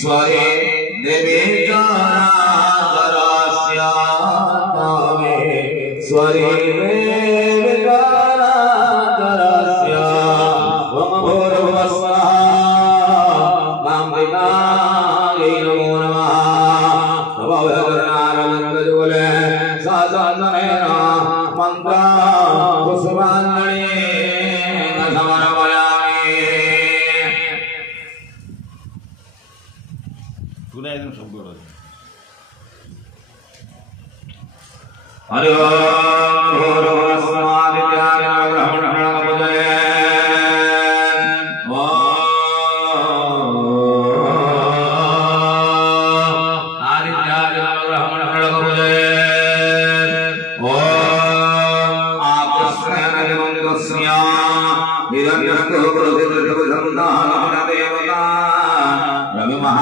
स्वरे देवी गानागरस्या पावे स्वरे देवी गानागरस्या ओम भूर्भुवस्वः कामविनाय नमो नमः भवगणारमन्दजुले साधनेन मंत्र पुष्पाञ्जलि समर्पयामि पुनः एकदम शब्द हो रहा है हरि ओम भूर्भुवस्वः ब्रह्मणः